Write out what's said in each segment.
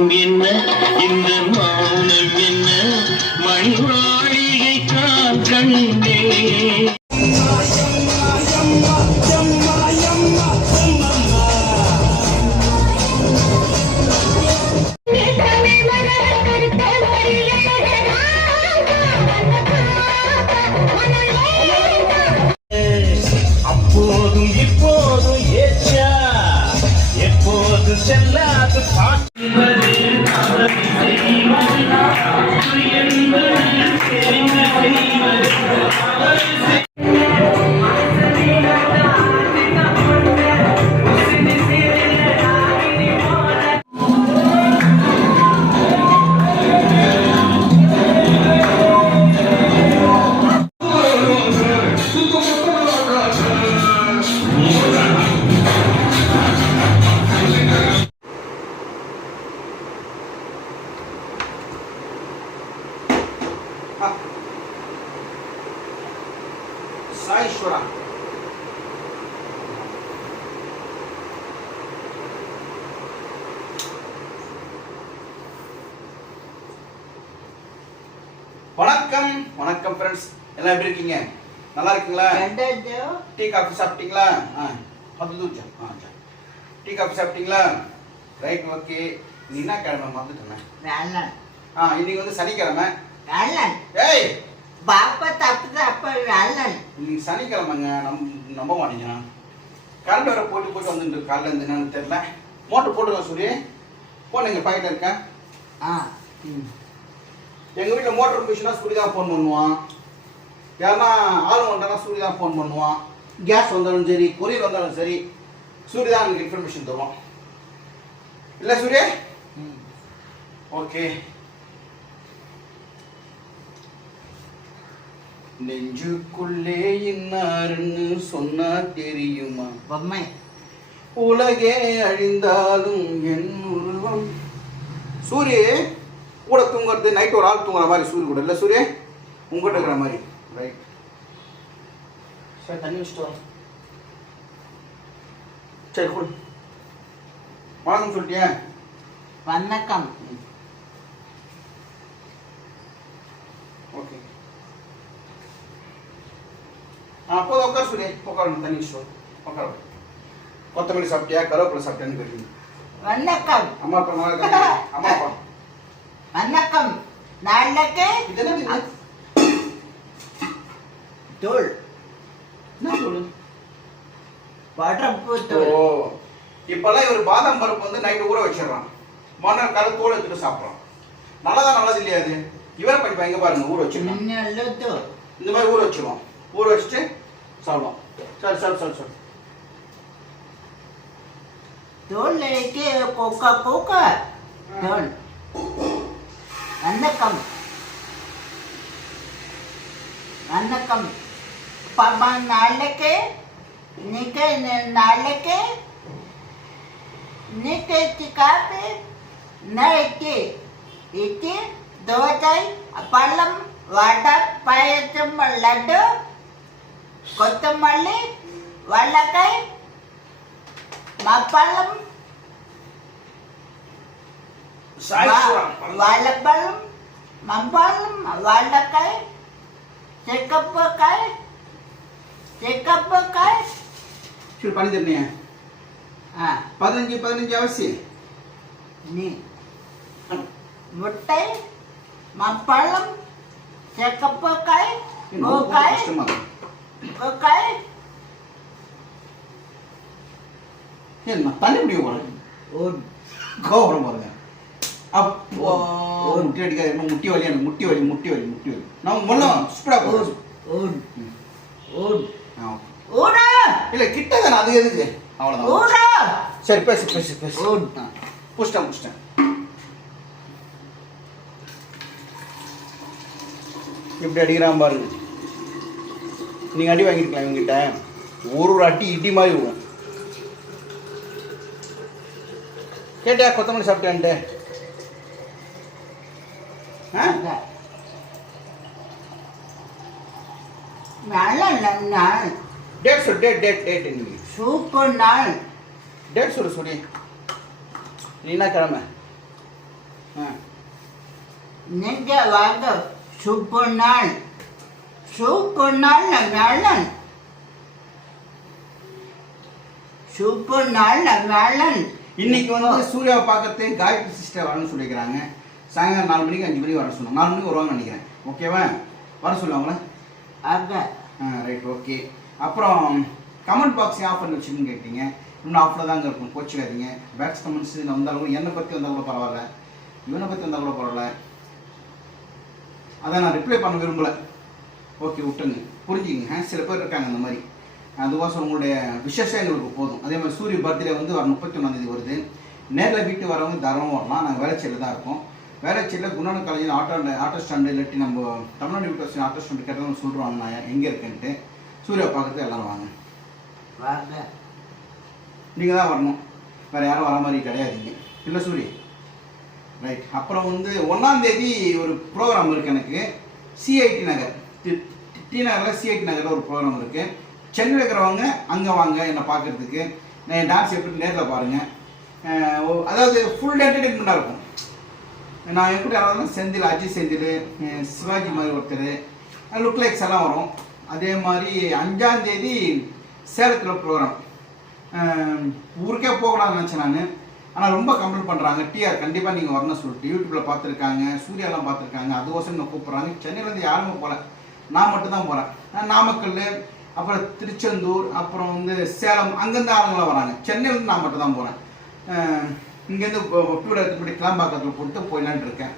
இயக்கம் என்ன? இந்த மௌனம் என்ன? மணி மாளிகை தான் சாயீஸ்வரா வணக்கம். வணக்கம் ஃப்ரெண்ட்ஸ் எல்லாம் எப்படி இருக்கீங்க? நல்லா இருக்கீங்களா? டீ காஃபி சாப்பிட்டீங்களா? ஆ தூச்சா ஆ. டீ காஃபி சாப்பிட்டீங்களா? Right okay. நீ என்ன கிழமை மறந்துட்டேன் ஆ இன்னைக்கு வந்து சனிக்கிழமை. ஏய். இன்னைக்கு சனிக்கிழமைங்க நம் நம்ப மாட்டீங்க. கரண்ட் வர போட்டு போட்டு வந்துட்டு காலைல இருந்து என்னன்னு தெரியல. மோட்டர் போட்டுருங்க சூரிய. போன் எங்கள் பாக்கெட்டில் இருக்கேன் எங்கள் வீட்டில் மோட்டர் மிஷினா சூரிய தான் ஃபோன் பண்ணுவான். யாருன்னா ஆள் வந்தானா சூரிய தான் ஃபோன் பண்ணுவான். கேஸ் வந்தாலும் சரி கொரியர் வந்தாலும் சரி சூரிய தான் எனக்கு இன்ஃபர்மேஷன் தருவான். இல்லை சூரிய? ஓகே நெஞ்சுக்குள்ளே இன்னாருன்னு சொன்னா தெரியுமா? பொம்மை. உலகே அழிந்தாலும் என் உருவம். சூரிய கூட தூங்குறது நைட் ஒரு ஆள் தூங்குற மாதிரி சூரிய கூட இல்லை சூரிய? உங்ககிட்ட இருக்கிற மாதிரி. ரைட் சரி தண்ணி வச்சுட்டு சரி கொடு. வணக்கம் சொல்லிட்டியா. வணக்கம் ஓகே உட்கார் சூரிய உட்காரணும் தண்ணி வச்சுட்டு வா. உட்கார கொத்தமல்லி சாப்பிட்டியா கருவேப்பிலை சாப்பிட்டியான்னு கேட்டீங்க வணக்கம் அம்மா இருக்காங்க அம்மா வணக்கம் நாளைக்கு இது என்ன இது? தூள் என்ன படப்பு ஓ இப்பெல்லாம் இவர் பாதாம் பருப்பு வந்து நைட்டு ஊற வச்சிடுறான். மறுநாள் காலை தோல் எடுத்துட்டு சாப்பிட்றான். நல்லதா நல்லது இல்லையா அது? இவரை படிப்பா எங்க பாருங்க ஊற தூள் இந்த மாதிரி ஊற வச்சிருவோம் ஊற வச்சுட்டு சாப்பிடுவோம் சரி சரி சரி சரி தூளுக்கு குக்க குக்க தூள் வணக்கம் வணக்கம் பாப்பா நாளைக்கு நீக்கு நாளைக்கு நீக்கு காப்பி நைட்டு இட்லி தோசை பழம் வடை பாயசம் லட்டு கொத்தமல்லி வல்லக்காய் மப்பழம் சாய்ஸ்வரம் வாழைப்பழம் மம்பழம் வாழைக்காய் செக்கப்பக்காய் செக்கப்பக்காய் சரி பண்ணி தரணியா ஆ பதினஞ்சு பதினஞ்சு அவசியம் நீ முட்டை மப்பழம் செக்கப்பக்காய் கோக்காய் ஏன் நான் தண்ணி குடிக்க போறேன் கோபுரம் பாருங்க. அப்போ ஓ. முட்டி அடிக்காது என்ன முட்டி வலி எனக்கு முட்டி வலி முட்டி வலி முட்டி வலி. நான் முன்ன ஸ்பீடா உன் உன் ஆ. ஊடா இல்ல கிட்ட தானே அது எதுக்கு? அவ்வளவுதான். ஊடா சரி பேசு பேசு பேசு. உன் ஆ. புஷ்டேன் புஷ்டேன் இப்படி அடிக்கிறான் பாருங்க நீங்க அடி வாங்கிருக்கலாம் இவங்கிட்ட. ஒரு ஒரு அடி இடி மாதிரி விடும் கேட்டியா கொத்தமல்லி சாப்பிட்டேன்ட்டு. நல்ல நாள் டேட் சொல்லு டேட் டேட் டேட் இன்னைக்கு சூப்பர் நாள். டேட் சொல்லு நீ என்ன கிழமை? ஆ. நெஞ்ச வாங்க சூப்பர் நாள். சூப்பர் நாள் நல்லன் சூப்பர் நாள் நல்லன் இன்னைக்கு வந்து சூர்யாவை பார்க்கறது காயத்ரி சிஸ்டர் வரணும்னு சொல்லிக்கிறாங்க சாயங்காலம் நாலு மணிக்கு அஞ்சு மணிக்கு வர சொன்னோம் நாலு மணிக்கு வருவாங்கன்னு நினைக்கிறேன். ஓகேவா? வர சொல்லுவாங்களா ஆ ரைட் ஓகே அப்புறம் கமெண்ட் பாக்ஸ் ஆஃப் பண்ணி வச்சுன்னு கேட்டீங்க. இன்னும் ஆஃபில் தாங்க இருக்கும். கோச்சிக்காதீங்க. பேக்ஸ் கமெண்ட்ஸ் வந்தாலும் என்னை பற்றி வந்தால் கூட பரவாயில்ல. இவனை பற்றி வந்தால் கூட பரவாயில்ல. அதை நான் ரிப்ளை பண்ண விரும்பல. ஓகே விட்டுருங்க. புரிஞ்சுங்க சில பேர் இருக்காங்க அந்த மாதிரி. அதுவாசம் உங்களுடைய விசேஷம் எங்களுக்கு போதும். அதே மாதிரி சூரிய பர்த்டே வந்து வர முப்பத்தி ஒன்றாந்தேதி வருது. நேரில் வீட்டு வரவங்க தரவும் வரலாம். நாங்கள் வேலைச்சேரியில் தான் இருக்கோம். வேலைச்சேரியில் குணான காலேஜில் ஆட்டோ ஆட்டோ ஸ்டாண்டு இல்லாட்டி நம்ம தமிழ்நாடு விட்டு ஆட்டோ ஸ்டாண்டு கேட்டாலும் சொல்லுவாங்க நான் எங்கே இருக்கேன்ட்டு. சூர்யா பார்க்கறதுக்கு எல்லாரும் வாங்க. நீங்கள் தான் வரணும். வேறு யாரும் வர மாதிரி கிடையாதுங்க இல்லை சூரிய? ரைட் அப்புறம் வந்து ஒன்றாம் தேதி ஒரு ப்ரோக்ராம் இருக்குது எனக்கு. சிஐடி நகர். டி- டி- நகரில் சிஐடி நகரில் ஒரு ப்ரோக்ராம் இருக்குது சென்னையில் இருக்கிறவங்க அங்கே வாங்க என்னை பார்க்கறதுக்கு. நான் டான்ஸ் எப்படி நேரில் பாருங்கள் அதாவது ஃபுல் என்டர்டெயின்மெண்ட்டாக இருக்கும். நான் எப்படி யாராவது செந்தில் அஜித் செந்தில் சிவாஜி மாதிரி ஒருத்தர். லுக் லைக்ஸ் எல்லாம் வரும். அதே மாதிரி அஞ்சாந்தேதி சேலத்தில் ப்ரோக்ராம். ஊருக்கே போகலாம்னு நினச்சேன் நான். ஆனால் ரொம்ப கம்ப்ளைண்ட் பண்ணுறாங்க டிஆர் கண்டிப்பாக நீங்கள் வரணும்னு சொல்லிட்டு. யூடியூப்பில் பார்த்துருக்காங்க சூர்யாலாம் பார்த்துருக்காங்க. அதுக்கோசரம் இங்கே கூப்பிட்றாங்க. சென்னையிலேருந்து யாருமே போகல நான் மட்டும்தான் போகிறேன் நாமக்கல் அப்புறம் திருச்செந்தூர் அப்புறம் வந்து சேலம் அங்கேருந்து ஆளுங்களாம் வராங்க. சென்னையிலேருந்து நான் மட்டும் தான் போகிறேன் இங்கேருந்து டூர் எடுத்துப்படி கிளம்பாக்கத்தில் போட்டு போயிடலான்ட்டு இருக்கேன்.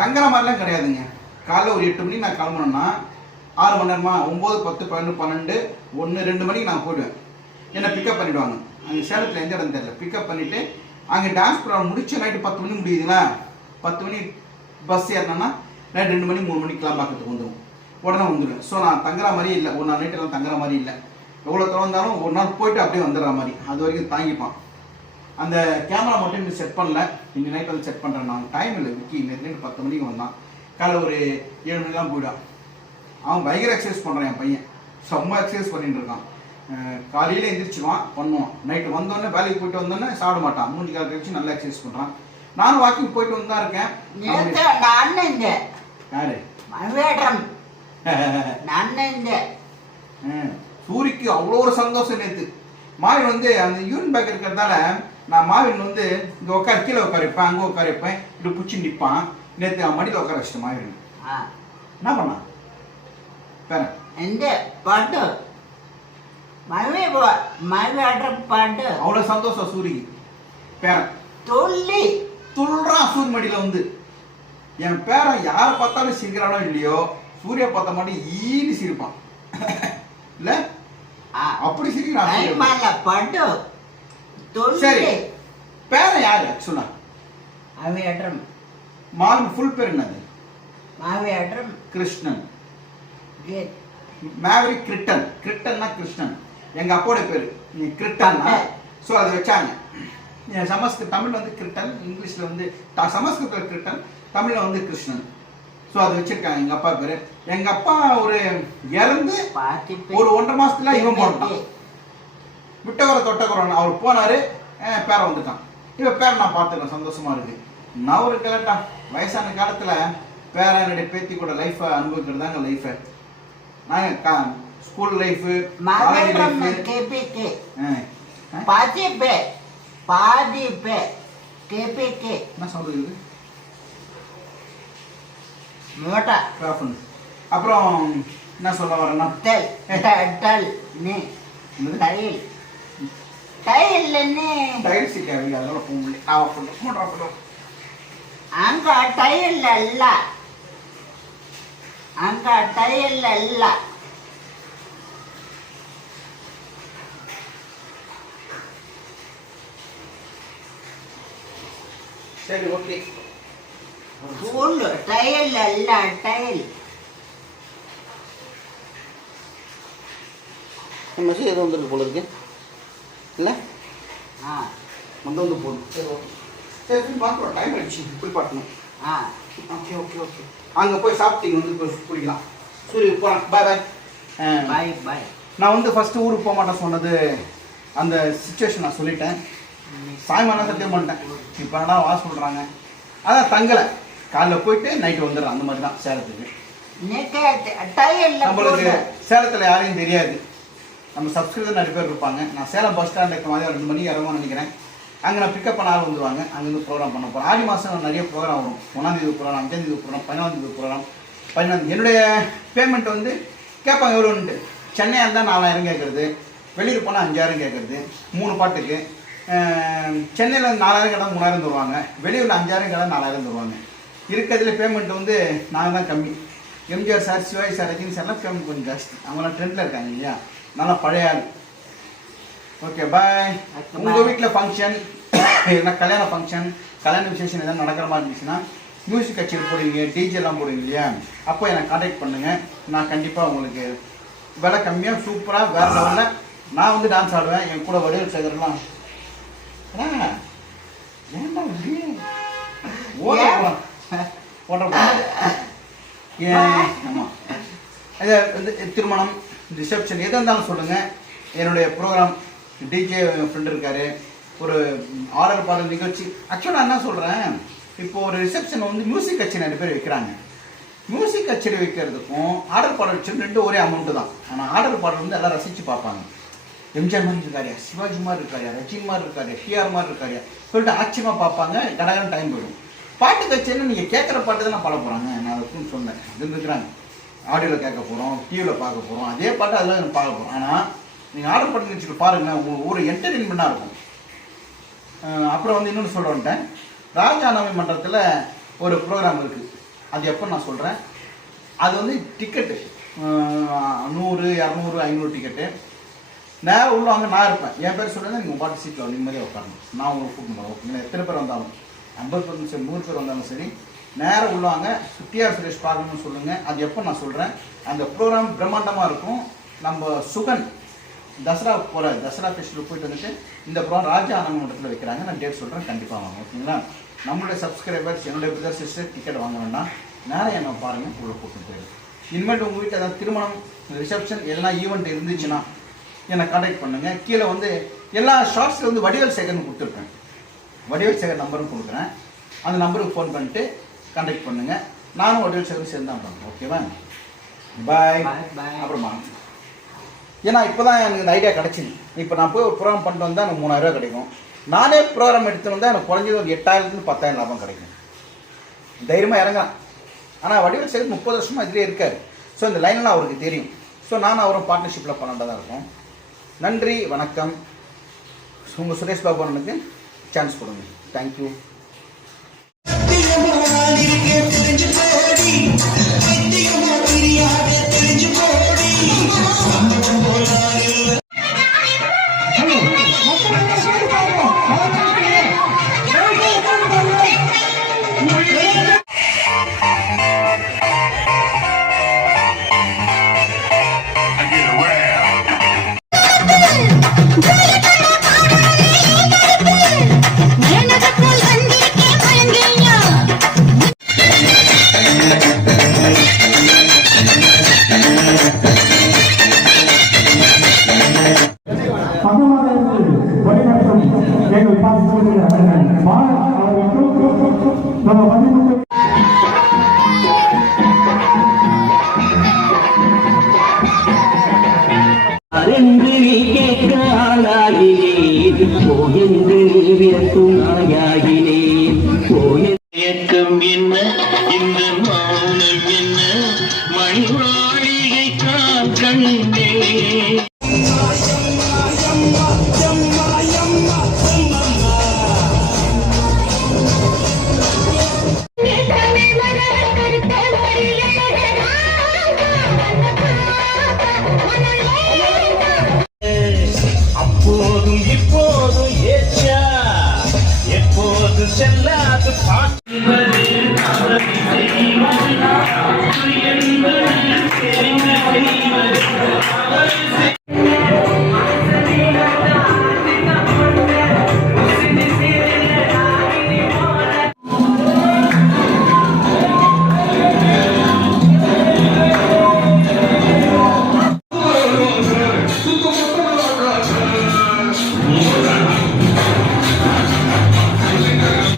தங்குற மாதிரிலாம் கிடையாதுங்க. காலைல ஒரு எட்டு மணிக்கு நான் கிளம்பணும்னா ஆறு மணி நேரமா ஒம்பது பத்து பன்னெண்டு பன்னெண்டு ஒன்று ரெண்டு மணிக்கு நான் போயிடுவேன். என்னை பிக்கப் பண்ணிவிடுவாங்க அங்கே சேலத்தில் எந்த இடம் தெரியல. பிக்கப் பண்ணிவிட்டு அங்கே டான்ஸ் ப்ரோக்ராம் முடிச்சு நைட்டு பத்து மணி முடியுதுங்களா பத்து மணி பஸ் ஏறினா நைட் ரெண்டு மணி மூணு மணிக்கு பார்க்கறதுக்கு வந்துடும் உடனே வந்துடுவேன் ஸோ நான் தங்குற மாதிரி இல்லை. ஒரு நாள் நைட்டெல்லாம் தங்குற மாதிரி இல்லை. எவ்வளோ தூரம் வந்தாலும் ஒரு நாள் போயிட்டு அப்படியே வந்துடுற மாதிரி. அது வரைக்கும் தாங்கிப்பான். அந்த கேமரா மட்டும் இன்னும் செட் பண்ணல. இன்னி நைட் வந்து செட் பண்ணுறேன் நான் டைம் இல்லை விக்கி. நேற்று நைட்டு பத்து மணிக்கு வந்தான். காலைல ஒரு ஏழு மணிலாம் போயிடான் அவன் பயங்கர எக்ஸசைஸ் பண்ணுறான் என் பையன். செம்ம எக்ஸசைஸ் பண்ணிட்டு இருக்கான். காலையில் எந்திரிச்சிடுவான் பண்ணுவான். நைட்டு வந்தோடனே வேலைக்கு போயிட்டு வந்தோடனே சாப்பிட மாட்டான். மூஞ்சி கால் கழிச்சு நல்லா எக்ஸசைஸ் பண்ணுறான் நானும் வாக்கிங் போயிட்டு வந்து தான் இருக்கேன் யாரு? மவேடம். சூரிக்கு அவ்வளோ ஒரு சந்தோஷம் நேற்று மாவின் வந்து அந்த யூரின் பேக் இருக்கிறதால நான் மாவின் வந்து இந்த உட்கார கீழே உட்கார வைப்பேன் அங்கே உட்கார வைப்பேன் இப்படி பிடிச்சி நிற்பான் நேற்று அவன் மடியில் உட்கார வச்சிட்டேன் மாவின். என்ன பண்ணான் வேற. எந்த பாட்டு மழை மழை ஆடுற பாட்டு அவ்வளோ சந்தோஷம் சூரி பேரன் துள்ளி. துள்ளுறான் சூர் மடியில் வந்து. என் பேரன் யாரை பார்த்தாலும் சிங்கிறானோ இல்லையோ சூர்யா பார்த்தா மட்டும் ஈனு சிரிப்பான். இல்ல? அப்படி சிரிக்கிறான் படம் சரி. பேரன் யாரு? ஆக்சுவலா மாவியாற்றம் மாலன் ஃபுல் பேர் என்னது? மாவியாற்றம் கிருஷ்ணன். மேவரி கிரிட்டன் கிரிட்டன்னா கிருஷ்ணன். எங்க அப்பாவோட பேரு. கிரிட்டன் ஸோ அதை வச்சாங்க. சமஸ்கிருத் தமிழ் வந்து கிரிட்டன் இங்கிலீஷில் வந்து சமஸ்கிருத்தில் கிரிட்டன் தமிழில் வந்து கிருஷ்ணன். ஸோ அது வச்சிருக்காங்க. எங்கள் அப்பா பேர். எங்க அப்பா ஒரு இறந்து ஒரு ஒன்றரை மாசத்துல இவன் போனான் விட்டவரை தொட்டக்குறோம் அவர் போனார் பேரை வந்துட்டான். இவன் பேரை நான் பார்த்துக்கிறேன். சந்தோஷமா இருக்கு. நான் ஒரு கிளட்டான் வயசான காலத்தில் பேர என்னுடைய பேத்தி கூட லைஃப்பை அனுபவிக்கிறது தாங்க லைஃப்பை நாங்கள் கா ஸ்கூல் லைஃபு பாதிப்பு பாதிப்பு என்ன சொல்றது மோட்டா கிராஃபன் அப்புறம் என்ன சொல்ல வரேன்னா டல் டல் நீ டைல் டைல் என்ன? டைல் சிக்காது அதோட போக முடியல. ஆ ஃபுல்லு மோட்டா ஃபுல்லு அங்கே டைல் அல்ல. அங்கே டைல் அல்ல. சரி ஓகே. ஸ்கூல் டைல் அல்ல டைல் மெசேஜ் எதுவும் வந்திருக்கு போல இருக்கு இல்லை ஆ வந்து வந்து போதும் சரி ஓகே சரி பார்க்கலாம் டைம் ஆயிடுச்சு குளிப்பாட்டணும் ஆ ஓகே ஓகே ஓகே அங்கே போய் சாப்பிட்டீங்க வந்து போய் குடிக்கலாம் சூரிய போகிறேன் பாய் பாய் பாய் பாய் நான் வந்து ஃபஸ்ட்டு ஊருக்கு போக மாட்டேன் சொன்னது அந்த சுச்சுவேஷன் நான் சொல்லிட்டேன். சாயங்காலம் சத்தியம் பண்ணிட்டேன் இப்போ என்னடா வா சொல்கிறாங்க அதான் தங்கலை. காலைல போயிட்டு நைட்டு வந்துடுறேன். அந்த மாதிரி தான் சேலத்துக்கு. நம்மளுக்கு சேலத்தில் யாரையும் தெரியாது. நம்ம சப்ஸ்கிரைபர் நிறைய பேர் இருப்பாங்க. நான் சேலம் பஸ் ஸ்டாண்ட் இருக்க மாதிரி ரெண்டு மணிக்கு இறங்கும்னு நினைக்கிறேன். அங்கே நான் பிக்கப் பண்ண ஆள் வந்துருவாங்க. அங்கேருந்து ப்ரோக்ராம் பண்ண போகிறேன் ஆடி மாதம் நிறைய ப்ரோக்ராம் வரும். ஒன்றாந்தேதி ப்ரோக்ராம் அஞ்சாந்தேதி ப்ரோக்ராம் பதினாந்தேதி ப்ரோக்ராம் பதினாந்தேதி என்னுடைய பேமெண்ட் வந்து கேட்பாங்க எவ்வளோன்ட்டு. சென்னையாக இருந்தால் நாலாயிரம் கேட்குறது. வெளியூர் போனால் அஞ்சாயிரம் கேட்குறது. மூணு பாட்டுக்கு. சென்னையில் நாலாயிரம் கடை மூணாயிரம் தருவாங்க. வெளியூரில் அஞ்சாயிரம் கடை நாலாயிரம் தருவாங்க. இருக்கிறதுல பேமெண்ட் வந்து நாங்கள் தான் கம்மி. MGR sir Shivaji sir Rajini சார்லாம் பேமெண்ட் கொஞ்சம் ஜாஸ்தி. அவங்களாம் ட்ரெண்டில் இருக்காங்க இல்லையா? நல்லா பழைய ஆள். ஓகே பாய் உங்கள். வீட்டில் ஃபங்க்ஷன் என்ன கல்யாண ஃபங்க்ஷன் கல்யாண விசேஷம் எதாவது நடக்கிற மாதிரி இருந்துச்சுன்னா மியூசிக் கச்சேரி போடுவீங்க டிஜே எல்லாம் போடுவீங்க இல்லையா? அப்போ என்னை காண்டாக்ட் பண்ணுங்கள் நான் கண்டிப்பாக உங்களுக்கு விலை கம்மியாக சூப்பராக வேறு லெவலில் நான் வந்து டான்ஸ் ஆடுவேன். என் கூட வடிவல் சேகர்லாம். ஏன்டா? ஓட ஏன்? ஆமாம் இது வந்து திருமணம் ரிசப்ஷன் எதாக இருந்தாலும் சொல்லுங்கள் என்னுடைய ப்ரோக்ராம் டிஜே ஃப்ரெண்ட் இருக்காரு. ஒரு ஆர்டர் பாடல் நிகழ்ச்சி. ஆக்சுவலாக என்ன சொல்கிறேன் இப்போ ஒரு ரிசப்ஷன் வந்து மியூசிக் கட்சி நிறைய பேர் வைக்கிறாங்க. மியூசிக் கச்சேரி வைக்கிறதுக்கும் ஆர்டர் பாடல் வச்சு ரெண்டும் ஒரே அமௌண்ட்டு தான். ஆனால் ஆர்டர் பாடல் வந்து எல்லாம் ரசித்து பார்ப்பாங்க. எம்ஜிஆர் மாதிரி இருக்காரியா சிவாஜி மாதிரி இருக்காரியா ரஜினி மாதிரி இருக்காரியா டிஆர் மாதிரி இருக்காரியா சொல்லிட்டு ஆச்சரியமாக பார்ப்பாங்க. கடகடன் டைம் போயிடும். பாட்டு கச்சேரின்னு நீங்கள் கேட்குற பாட்டு தான் பாட போகிறாங்க நான் அதுக்குன்னு சொன்னேன். இருந்துக்கிறாங்க இருக்கிறாங்க. ஆடியோவில் கேட்க போகிறோம் டிவியில் பார்க்க போகிறோம் அதே பாட்டு அதெல்லாம் பார்க்க போகிறோம் ஆனால் நீங்கள் ஆர்டர் பண்ணி வச்சுட்டு பாருங்கள் உங்களுக்கு ஒரு என்டர்டெயின்மெண்ட்டாக இருக்கும். அப்புறம் வந்து இன்னொன்று சொல்ல வந்துட்டேன். ராஜாநாமி மன்றத்தில் ஒரு ப்ரோக்ராம் இருக்குது அது எப்போ நான் சொல்கிறேன் அது வந்து டிக்கெட்டு நூறு இரநூறு ஐநூறு டிக்கெட்டு நேரம் உள்ள அங்கே நான் இருப்பேன். என் பேர் சொல்லுங்கள் நீங்கள் பாட்டு சீட்டில் நிம்மதியாக உட்காரணும் நான் உங்களுக்கு கூப்பிட்டு போகிறேன் ஓகேங்களா? எத்தனை பேர் வந்தாலும். ஐம்பது பேர் நூறு பேர் வந்தாலும் சரி நேரம் உள்ளவாங்க சுட்டியார் சுரேஷ் பார்க்கணும்னு சொல்லுங்கள் அது எப்போ நான் சொல்கிறேன் அந்த ப்ரோக்ராம் பிரம்மாண்டமாக இருக்கும். நம்ம சுகன் தசரா போகிற தசரா ஃபெஸ்டிவல் போயிட்டு வந்துட்டு இந்த ப்ரோக்ராம் ராஜா ஆனந்த மண்டலத்தில் வைக்கிறாங்க. நான் டேட் சொல்கிறேன் கண்டிப்பாக வாங்க ஓகேங்களா நம்மளுடைய சப்ஸ்கிரைபர்ஸ் என்னுடைய பிரதர் சிஸ்டர் டிக்கெட் வாங்க வேண்டாம். நேரம் என்ன பாருங்கள் உள்ள கூப்பிட்டு போயிடும் இனிமேட்டு உங்கள் வீட்டில் ஏதாவது திருமணம் ரிசப்ஷன் எல்லாம் ஈவெண்ட் இருந்துச்சுன்னா என்னை காண்டாக்ட் பண்ணுங்கள் கீழே வந்து எல்லா ஷார்ட்ஸில் வந்து வடிவல் சேகர்னு கொடுத்துருப்பேன் வடிவேல் சேகர் நம்பரும் கொடுக்குறேன். அந்த நம்பருக்கு ஃபோன் பண்ணிட்டு காண்டாக்ட் பண்ணுங்கள் நானும் வடிவேல் சேகரும் சேர்ந்து தான் பண்ணுறேன் ஓகேவா பாய் bye. அப்புறமா. ஏன்னா இப்போ தான் எனக்கு இந்த ஐடியா கிடச்சிது. இப்போ நான் போய் ஒரு ப்ரோக்ராம் பண்ணிட்டு வந்தால் எனக்கு மூணாயிரரூவா கிடைக்கும். நானே ப்ரோக்ராம் எடுத்து வந்தால் எனக்கு குறைஞ்சது ஒரு எட்டாயிரத்துலேருந்து பத்தாயிரம் லாபம் கிடைக்கும். தைரியமாக இறங்கலாம். ஆனால் வடிவேல் சேகர் முப்பது வருஷமாக இதிலே இருக்கார். ஸோ இந்த லைன்லாம் அவருக்கு தெரியும். ஸோ நானும் அவரும் பார்ட்னர்ஷிப்பில் பண்ணால் தான் இருக்கும். நன்றி வணக்கம். உங்கள் சுரேஷ் பாபு அண்ணனுக்கு ಚಾನ್ಸ್ ಕೊಡೋಣ ಥ್ಯಾಂಕ್ ಯು போய என்ன? இந்த மௌனம் என்ன? மணி மாளிகை கால் கண்டே